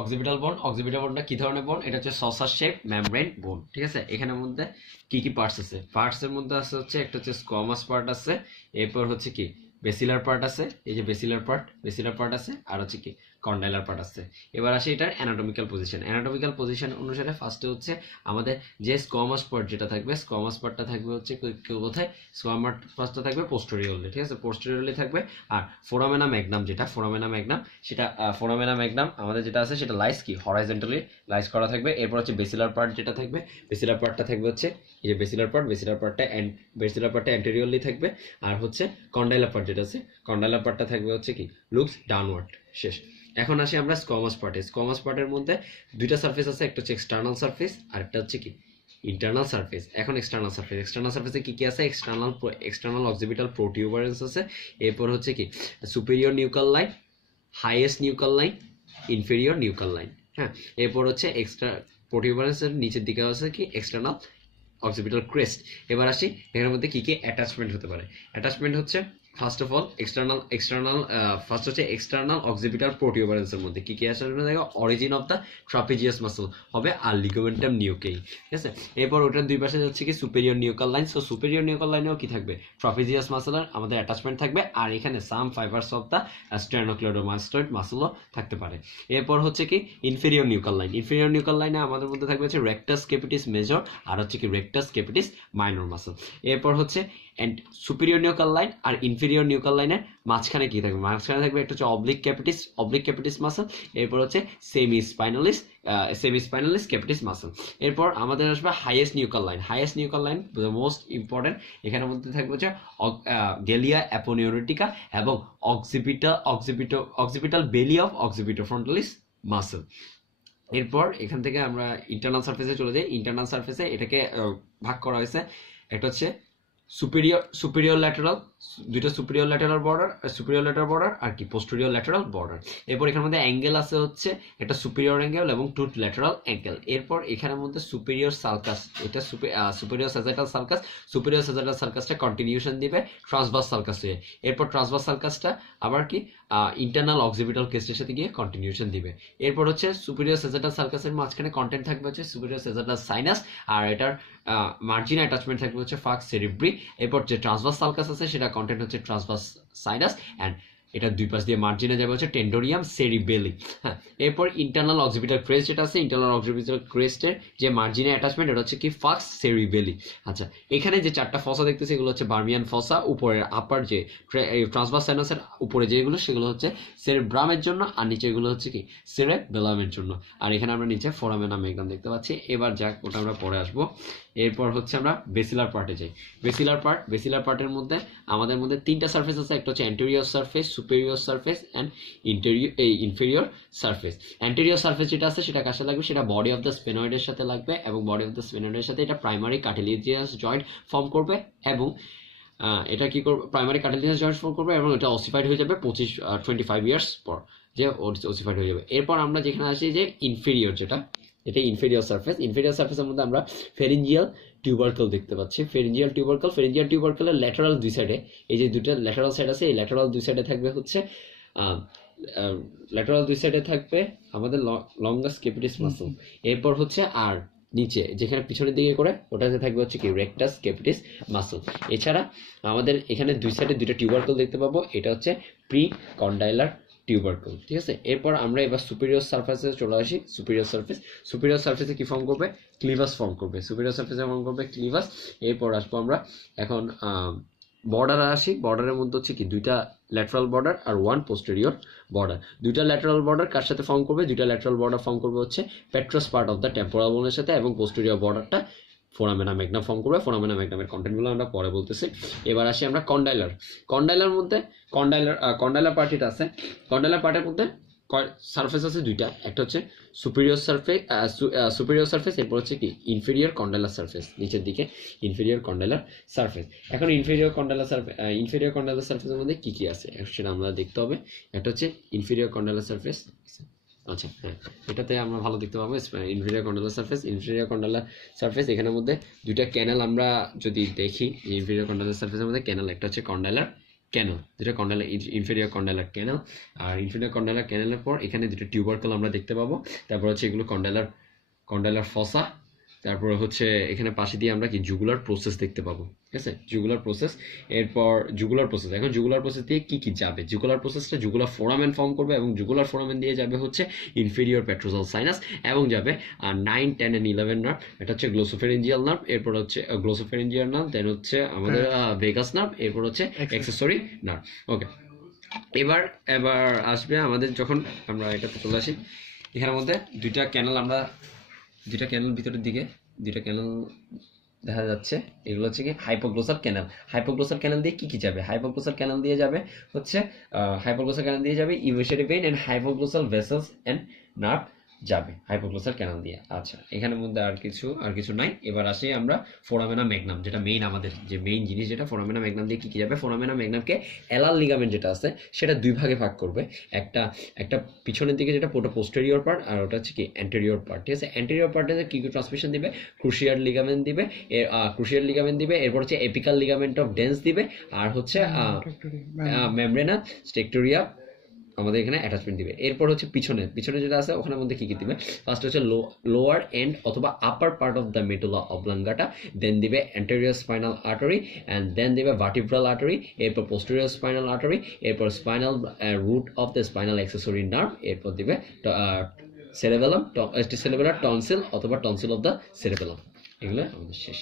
Occipital বোনটা কি ধরনের বোন? এটা হচ্ছে সসার শেপ মেমব্রেন বোন, ঠিক আছে। এখানের মধ্যে কি কি পার্টস আছে? পার্টসের মধ্যে আছে হচ্ছে একটা হচ্ছে স্কোয়ামাস পার্ট আছে, এরপর হচ্ছে কি বেসিলার পার্ট আছে, এই যে বেসিলার পার্ট আছে, আর হচ্ছে কি কন্ডাইলার পার্ট আছে। এবার আসে এটার অ্যানাটমিক্যাল পজিশন অনুসারে ফার্স্টে হচ্ছে আমাদের যে স্কোয়ামাস পার্ট যেটা থাকবে, স্কোয়ামাস পার্টটা থাকবে হচ্ছে কোথায়? স্কোয়ামাস পার্টটা থাকবে পোস্টেরিয়রলি, ঠিক আছে, পোস্টেরিয়রলি থাকবে। আর ফোরামেনা ম্যাগনাম সেটা ফোরামেনা ম্যাগনাম আমাদের যেটা আছে সেটা লাইস কি হরাইজন্টালি লাইস করা থাকবে। এরপর হচ্ছে বেসিলার পার্ট যেটা থাকবে, বেসিলার পার্টটা থাকবে হচ্ছে এই যে বেসিলার পার্টটা অ্যান্টেরিয়রলি থাকবে। আর হচ্ছে কন্ডাইলার পার্ট যেটা আছে, কন্ডাইলার পার্টটা থাকবে হচ্ছে কি লুকস ডাউনওয়ার্ড। শেষ। এখন আসি আমরা স্কোয়ামাস পার্টের মধ্যে দুইটা সারফেস আছে, একটা হচ্ছে এক্সটার্নাল সারফেস আর একটা হচ্ছে কি ইন্টারনাল সারফেস। এখন এক্সটার্নাল সারফেসে কি কি আছে? এক্সটার্নাল অক্সিপিটাল প্রোটিউবারেন্স আছে, এরপর হচ্ছে কি superior nuchal line, highest nuchal line, inferior nuchal line. হ্যাঁ, এরপর হচ্ছে এক্সট্রা প্রোটিউবারেন্সের নিচের দিকে আছে কি এক্সটার্নাল অক্সিপিটাল ক্রেস্ট। এবার আসি এর মধ্যে কি কি অ্যাটাচমেন্ট হতে পারে। অ্যাটাচমেন্ট হচ্ছে first of all external occipital প্রোটিউবারেন্সের মধ্যে কি কি অ্যাটাচমেন্ট থাকে? Origin of the trapezius muscle হবে আর লিগামেন্টাম নিউকেই, ঠিক আছে। এরপর ওটার দুই পাশে যাচ্ছে কি superior nuchal line. So superior nuchal লাইনেও কি থাকবে? ট্রাপিজিয়াস মাসলের আমাদের অ্যাটাচমেন্ট থাকবে, আর এখানে some fibres of the sternocleidomastoid মাসলও থাকতে পারে। এরপর হচ্ছে কি ইনফেরিয়র নিউকাল লাইনে আমাদের মধ্যে থাকবে হচ্ছে রেক্টাস ক্যাপিটিস মেজর আর হচ্ছে কি রেক্টাস ক্যাপিটিস মাইনর মাসল। এরপর হচ্ছে সুপিরিয়র নিউকাল লাইন আর ইনফেরিয়র নিউকাল লাইনের মাঝখানে কি থাকবে? মাঝখানে থাকবে একটা হচ্ছে অবলিক ক্যাপিটিস মাসল, এরপর হচ্ছে সেমি স্পাইনালিস ক্যাপিটিস মাসল। এরপর আমাদের আসবে highest nuchal line the most important. এখানের মধ্যে থাকবে হচ্ছে গেলিয়া অ্যাপোনিউরেটিকা এবং অক্সিপিটাল বেলি অফ অক্সিপিটোফ্রন্টালিস মাসল। এরপর এখান থেকে আমরা ইন্টারনাল সারফেসে চলে যাই। ইন্টারনাল সারফেসে এটাকে ভাগ করা হয়েছে, একটা হচ্ছে সুপিরিয়র ল্যাটারাল, দুইটা সুপিরিয়র ল্যাটারাল বর্ডার আর কি পোস্টেরিয়র ল্যাটারাল বর্ডার। এরপর এখানের মধ্যে অ্যাঙ্গেল আছে হচ্ছে একটা সুপিরিয়র অ্যাঙ্গেল এবং টু ল্যাটারাল অ্যাঙ্গেল। এরপর এখানের মধ্যে সুপিরিয়র সালকাস, এটা সুপিরিয়র স্যাজাইটাল সালকাসটা কন্টিনিউশন দিবে ট্রান্সভার্স সালকাস হয়ে। এরপর ট্রান্সভার্স সালকাসটা আবার কি ইন্টারনাল অক্সিপিটাল ক্রেস্টের সাথে গিয়ে কন্টিনিউশন দিবে। এরপর হচ্ছে সুপিরিয়র স্যাজাইটাল সালকাসের মাঝখানে কন্টেন্ট থাকবে হচ্ছে সুপিরিয়র স্যাজাইটাল সাইনাস, আর এটার মার্জিন অ্যাটাচমেন্ট থাকবে হচ্ছে ফাক্স সেরিব্রি। এরপর যে ট্রান্সভার্স সালকাস আছে সেটা কন্টেন্ট হচ্ছে ট্রান্সভার্স সাইনাস, অ্যান্ড এটা দুই পাশ দিয়ে মার্জিনে যাবে হচ্ছে টেন্ডোরিয়াম সেরিবেলি। হ্যাঁ, এরপর ইন্টারনাল অক্সিপিটাল ক্রেস্ট যেটা আছে, ইন্টারনাল অক্সিপিটাল ক্রেস্টের যে মার্জিনে অ্যাটাচমেন্ট এটা হচ্ছে কি ফাক্স সেরিবেলি। আচ্ছা, এখানে যে চারটা ফসা দেখতেছি এগুলো হচ্ছে বার্মিয়ান ফসা, উপরের আপার যে ট্রান্সভার্স সাইনাসের উপরে যেগুলো সেগুলো হচ্ছে সেরেব্রামের জন্য, আর নিচে এগুলো হচ্ছে কি সেরেবেলামের জন্য। আর এখানে আমরা নিচে ফোরামেনা ম্যাগনাম দেখতে পাচ্ছি। এবার যাক, ওটা আমরা পরে আসবো। এরপর হচ্ছে আমরা বেসিলার পার্টে যাই। বেসিলার পার্টের মধ্যে আমাদের মধ্যে তিনটা সারফেস আছে, একটা হচ্ছে anterior surface, superior surface and inferior surface. Anterior surface যেটা আছে সেটা কাছে লাগবে, সেটা বডি অফ দ্য স্পেনয়েডের সাথে লাগবে, এবং বডি অফ দ্য স্পেনয়েডের সাথে এটা প্রাইমারি কার্টিলেজিয়াস জয়েন্ট ফর্ম করবে, এবং এটা কি করবে? প্রাইমারি কার্টিলেজিয়াস জয়েন্ট ফর্ম করবে, এবং এটা অসিফাইড হয়ে যাবে 25 ইয়ার্স পর, যে অসিফাইড হয়ে যাবে। এরপর আমরা যেখানে আসি যে ইনফেরিয়র, এটা ইনফেরিয়র সারফেসের মধ্যে আমরা ফেরিঞ্জিয়াল টিউবারকেল দেখতে পাচ্ছি। ফেরিঞ্জিয়াল টিউবারকেলের ল্যাটারাল দুই সাইডে, এই যে দুটো ল্যাটারাল সাইড আছে, এই ল্যাটারাল দুই সাইডে থাকবে হচ্ছে আমাদের লঙ্গাস ক্যাপিটিস মাসল। এরপর হচ্ছে আর নিচে যেখানে পিছনের দিকে করে ওটাতে থাকবে হচ্ছে কি রেক্টাস ক্যাপিটিস মাসল। এছাড়া আমাদের এখানে দুই সাইডে দুইটা টিউবারকেল দেখতে পাবো, এটা হচ্ছে প্রি কন্ডাইলার টিউবারকেল, ঠিক আছে। এরপর আমরা এবার সুপিরিয়র সারফেসে চলে আসি। সুপিরিয়র সারফেসে কি ফর্ম করবে? ক্লিভাস ফর্ম করবে। সুপিরিয়র সারফেসে ফর্ম করবে ক্লিভাস। এরপর আসবো আমরা এখন বর্ডারে আসি। বর্ডারের মধ্যে হচ্ছে কি দুইটা ল্যাটারাল বর্ডার আর ওয়ান পোস্টেরিয়র বর্ডার। দুইটা ল্যাটারাল বর্ডার কার সাথে ফর্ম করবে? দুইটা ল্যাটারাল বর্ডার ফর্ম করবে হচ্ছে পেট্রাস পার্ট অফ দ্য টেম্পোরাল বোনের সাথে, এবং পোস্টেরিয়র বর্ডারটা ফোরামেনা ম্যাগনাম ফর্ম করবে। ফোরামেনা ম্যাগনামের কন্টেন্টগুলো আমরা পরে বলতেছি। এবার আসি আমরা কন্ডাইলার মধ্যে কন্ডাইলার পার্টিটা আছে। কন্ডাইলার পার্টের মধ্যে সারফেস আছে দুইটা, একটা হচ্ছে সুপিরিয়র সারফেস, এরপর হচ্ছে কি ইনফেরিয়র কন্ডাইলার সারফেস, নিচের দিকে ইনফেরিয়র কন্ডাইলার সারফেস। এখন ইনফেরিয়র কন্ডাইলার সারফেসের মধ্যে কি কি আছে সেটা আমরা দেখতে হবে। একটা হচ্ছে ইনফেরিয়র কন্ডাইলার সারফেস। আচ্ছা, হ্যাঁ, এটাতে আমরা ভালো দেখতে পাবো ইনফেরিয়র কন্ডাইলার সারফেস। এখানের মধ্যে দুইটা ক্যানেল আমরা যদি দেখি, ইনফেরিয়র কন্ডাইলার সারফেসের মধ্যে ক্যানেল, একটা হচ্ছে কন্ডাইলার ক্যানেল, যেটা কন্ডাইলার ইনফেরিয়র কন্ডাইলার ক্যানেল। আর ইনফেরিয়র কন্ডাইলার ক্যানেলের পর এখানে যেটা টিউবারকেল আমরা দেখতে পাবো। তারপর হচ্ছে এগুলো কন্ডাইলার ফসা। তারপরে হচ্ছে এখানে পাশে দিয়ে আমরা কি জুগুলার প্রসেস দেখতে পাবো, ঠিক আছে, জুগুলার প্রসেস। এরপর জুগুলার প্রসেস, এখন জুগুলার প্রসেস দিয়ে কি কি যাবে, জুগুলার প্রসেসটা জুগুলার ফোরামেন ফর্ম করবে, এবং জুগুলার ফোরামেন দিয়ে যাবে হচ্ছে ইনফেরিয়র পেট্রোজাল সাইনাস, এবং যাবে 9, 10 and 11 নার্ভ। এটা হচ্ছে গ্লোসোফেরেঞ্জিয়াল নার্ভ, এরপর হচ্ছে গ্লোসোফেরেঞ্জিয়াল নার্ভ, দেন হচ্ছে আমাদের ভেগাস নার্ভ, এরপর হচ্ছে অ্যাক্সেসরি নার্ভ। ওকে, এবার এবার আসবে আমাদের, যখন আমরা এটাতে চলে আসি, এখানের মধ্যে দুইটা ক্যানেল ভিতরের দিকে দুইটা ক্যানেল দেখা যাচ্ছে। এগুলো হচ্ছে কি হাইপোগ্লোসাল ক্যানেল। হাইপোগ্লোসাল ক্যানেল দিয়ে কি কি যাবে, হাইপোগ্লোসাল ক্যানেল দিয়ে যাবে হচ্ছে হাইপোগ্লোসাল ক্যানেল দিয়ে যাবে emissary vein and hypoglossal vessels and nerve যাবে হাইপোগ্লোসাল ক্যানেল দিয়ে। আচ্ছা, এখানের মধ্যে আর কিছু নাই। এবার আসি আমরা ফোরামেনা ম্যাগনাম, যেটা মেইন, আমাদের যে মেইন জিনিস, যেটা ফোরামেনা ম্যাগনাম দিয়ে কি কি যাবে। ফোরামেনা ম্যাগনামকে এলাল লিগামেন্ট যেটা আছে সেটা দুই ভাগে ভাগ করবে। একটা পিছনের দিকে যেটা পুরো পোস্টেরিয়র পার্ট, আর ওটা হচ্ছে কি অ্যান্টেরিয়র পার্ট, ঠিক আছে। অ্যান্টেরিয়র পার্টে কি কি ট্রান্সমিশন দিবে, ক্রুশিয়ার লিগামেন্ট দিবে, এরপর হচ্ছে এপিকাল লিগামেন্ট অফ ডেন্স দিবে, আর হচ্ছে মেমব্রেনা স্টেক্টোরিয়া আমাদের এখানে অ্যাটাচমেন্ট দিবে। এরপর হচ্ছে পিছনে যেটা আছে ওখানের মধ্যে কি কি দিবে, ফার্স্ট হচ্ছে লোয়ার এন্ড অথবা upper part of the medulla oblongata, then দিবে anterior spinal artery, and then দিবে ভার্টিব্রাল আর্টারি, এরপর পোস্টেরিয়র স্পাইনাল আর্টারি, এরপর spinal root of the spinal accessory nerve, এরপর দিবে সেরেবেলাম, সেরেবেলার টনসিল অথবা টনসিল অফ দ্য সেরেবেলাম। এগুলো আমাদের শেষ।